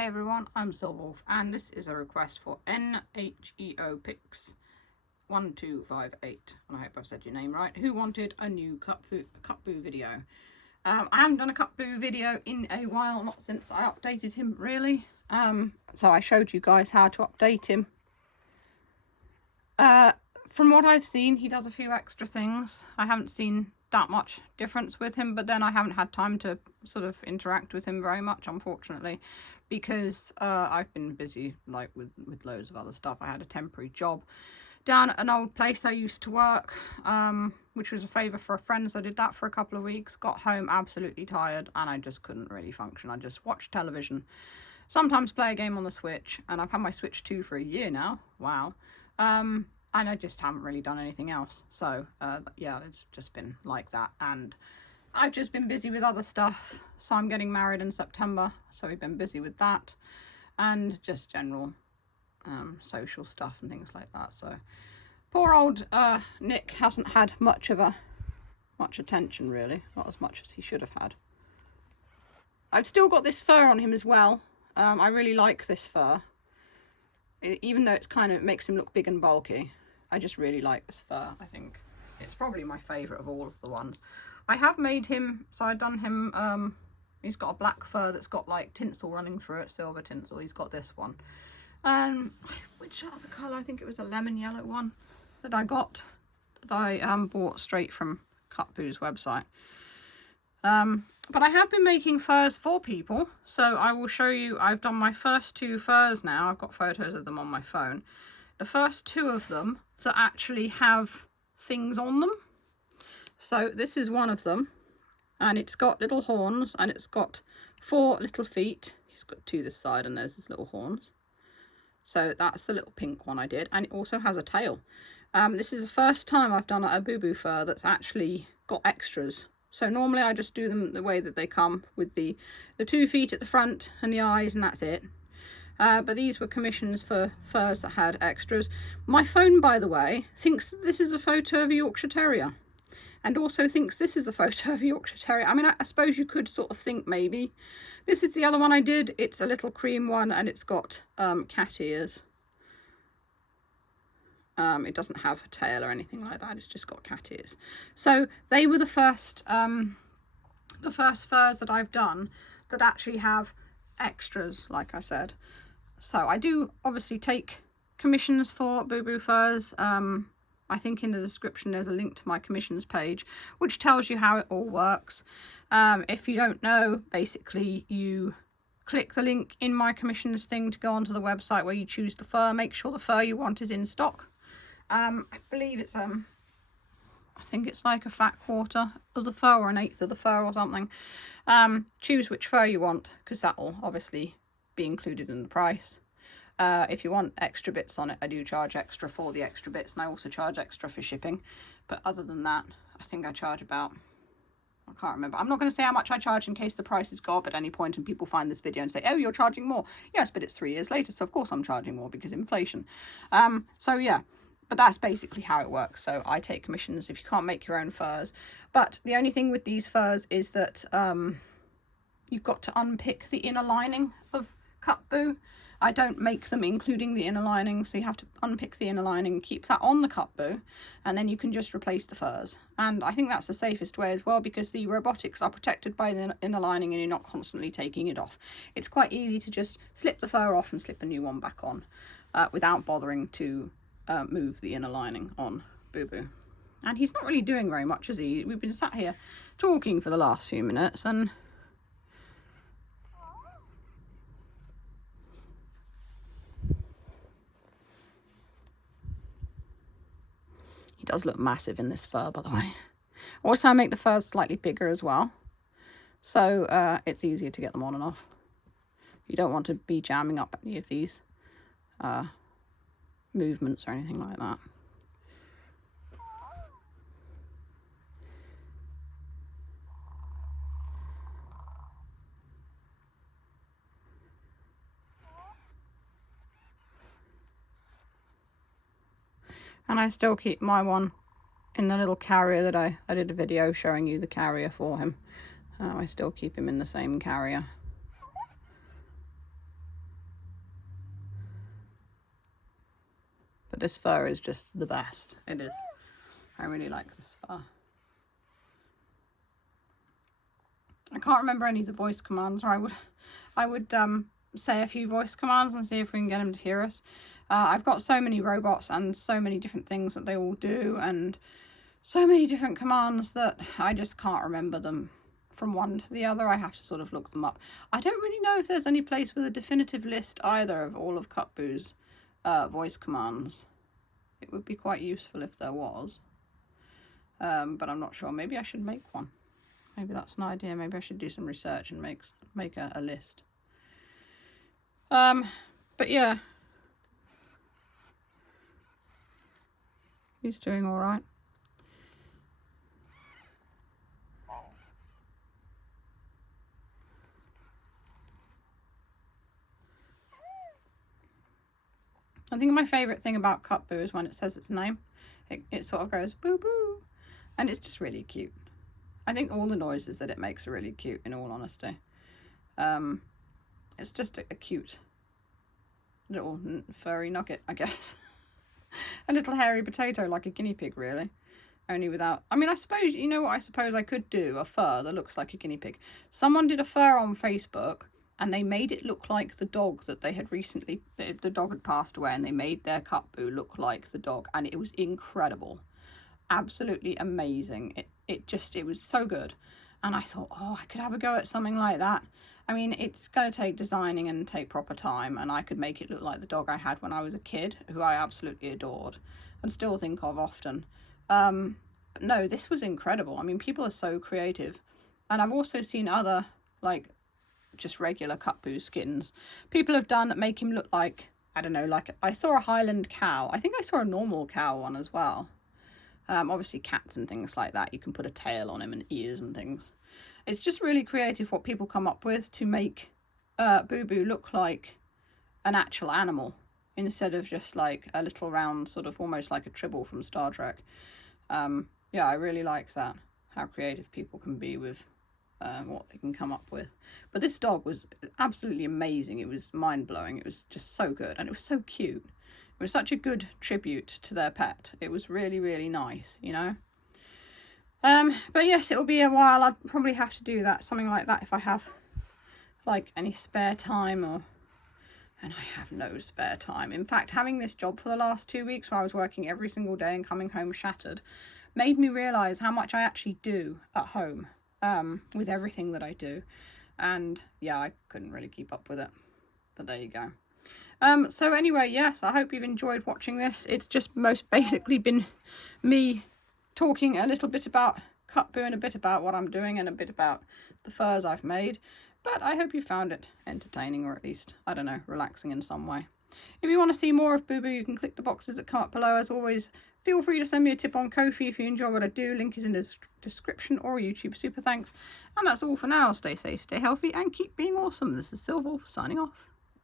Hey everyone, I'm Silverwolf and this is a request for NHEO Pix 1258, and I hope I've said your name right, who wanted a new Cupboo video. I haven't done a Cupboo video in a while, not since I updated him really. So I showed you guys how to update him. From what I've seen, he does a few extra things. I haven't seen that much difference with him, but then I haven't had time to sort of interact with him very much, unfortunately, because I've been busy like with loads of other stuff. I had a temporary job down at an old place I used to work, which was a favour for a friend, so I did that for a couple of weeks, got home absolutely tired, and I just couldn't really function. I just watched television, sometimes play a game on the Switch, and I've had my Switch 2 for a year now. Wow. And I just haven't really done anything else. So yeah, it's just been like that, and I've just been busy with other stuff. So I'm getting married in September, so we've been busy with that, and just general social stuff and things like that. So poor old Nick hasn't had much attention really, not as much as he should have had. I've still got this fur on him as well. I really like this fur, even though it's kind of makes him look big and bulky. I just really like this fur. I think it's probably my favourite of all of the ones. I have made him, so I've done him, he's got a black fur that's got like tinsel running through it, silver tinsel. He's got this one. Which other colour? I think it was a lemon yellow one that I got, that I bought straight from Cupboo's website. But I have been making furs for people, so I will show you. I've done my first two furs now. I've got photos of them on my phone. The first two of them that actually have things on them. So this is one of them, and it's got little horns, and it's got 4 little feet. He's got 2 this side, and there's his little horns. So that's the little pink one I did, and it also has a tail. This is the first time I've done a Boo fur that's actually got extras. So normally I just do them the way that they come, with the 2 feet at the front and the eyes, and that's it. But these were commissions for furs that had extras. My phone, by the way, thinks that this is a photo of a Yorkshire Terrier, and also thinks this is a photo of a Yorkshire Terrier. I mean, I suppose you could sort of think maybe. This is the other one I did. It's a little cream one, and it's got cat ears. It doesn't have a tail or anything like that. It's just got cat ears. So they were the first furs that I've done that actually have extras, like I said. So I do obviously take commissions for Boo furs. I think in the description there's a link to my commissions page, which tells you how it all works. If you don't know, basically you click the link in my commissions thing to go onto the website where you choose the fur. Make sure the fur you want is in stock. I believe it's I think it's like a fat quarter of the fur or an eighth of the fur or something. Choose which fur you want, because that will obviously be included in the price. If you want extra bits on it, I do charge extra for the extra bits, and I also charge extra for shipping. But other than that, I think I charge about, I can't remember. I'm not going to say how much I charge in case the prices go up at any point and people find this video and say, oh, you're charging more. Yes, but it's 3 years later, so of course I'm charging more because inflation. So yeah, but that's basically how it works. So I take commissions if you can't make your own furs. But the only thing with these furs is that you've got to unpick the inner lining of Cupboo. I don't make them including the inner lining, so you have to unpick the inner lining, keep that on the Cupboo, and then you can just replace the furs. And I think that's the safest way as well, because the robotics are protected by the inner lining and you're not constantly taking it off. It's quite easy to just slip the fur off and slip a new one back on without bothering to move the inner lining on Boo. And he's not really doing very much, is he? We've been sat here talking for the last few minutes, and he does look massive in this fur, by the way. Also, I make the furs slightly bigger as well, so it's easier to get them on and off. You don't want to be jamming up any of these movements or anything like that. And I still keep my one in the little carrier that I did a video showing you the carrier for him. I still keep him in the same carrier. but this fur is just the best. It is. I really like this fur. I can't remember any of the voice commands, or I would say a few voice commands and see if we can get him to hear us. I've got so many robots and so many different things that they all do, and so many different commands that I just can't remember them from one to the other. I have to sort of look them up. I don't really know if there's any place with a definitive list either of all of Cupboo's voice commands. It would be quite useful if there was, but I'm not sure. Maybe I should make one. Maybe that's an idea. Maybe I should do some research and make a list. But yeah, he's doing all right. I think my favourite thing about Cupboo is when it says its name. It sort of goes boo boo, and it's just really cute. I think all the noises that it makes are really cute, in all honesty. It's just a cute little furry nugget, I guess. A little hairy potato, like a guinea pig, really. Only without... I mean, I suppose, you know what I suppose I could do? A fur that looks like a guinea pig. Someone did a fur on Facebook, and they made it look like the dog that they had recently... The dog had passed away, and they made their Cupboo look like the dog, and it was incredible. Absolutely amazing. It was so good. And I thought, oh, I could have a go at something like that. I mean, it's going to take designing and take proper time, and I could make it look like the dog I had when I was a kid, who I absolutely adored and still think of often. But no, this was incredible. I mean, people are so creative. And I've also seen other, like, just regular Cupboo skins people have done that make him look like, I don't know, like, I saw a Highland cow. I think I saw a normal cow one as well. Obviously cats and things like that, you can put a tail on him and ears and things. It's just really creative what people come up with to make Boo Boo look like an actual animal instead of just like a little round, sort of almost like a Tribble from Star Trek. Yeah, I really like that, how creative people can be with what they can come up with. But this dog was absolutely amazing. It was mind-blowing. It was just so good, and it was so cute. It was such a good tribute to their pet. It was really, really nice, you know. But yes, it'll be a while. I'd probably have to do that, something like that, if I have like any spare time, and I have no spare time. In fact, having this job for the last 2 weeks, where I was working every single day and coming home shattered, made me realise how much I actually do at home, with everything that I do. And yeah, I couldn't really keep up with it. But there you go. So anyway, yes, I hope you've enjoyed watching this. It's just most basically been me talking a little bit about Cupboo and a bit about what I'm doing and a bit about the furs I've made. But I hope you found it entertaining, or at least, I don't know, relaxing in some way. If you want to see more of Boo Boo, you can click the boxes that come up below. As always, feel free to send me a tip on Ko-fi if you enjoy what I do. Link is in the description, or YouTube super thanks. And that's all for now. Stay safe, stay healthy, and keep being awesome. This is Silver signing off.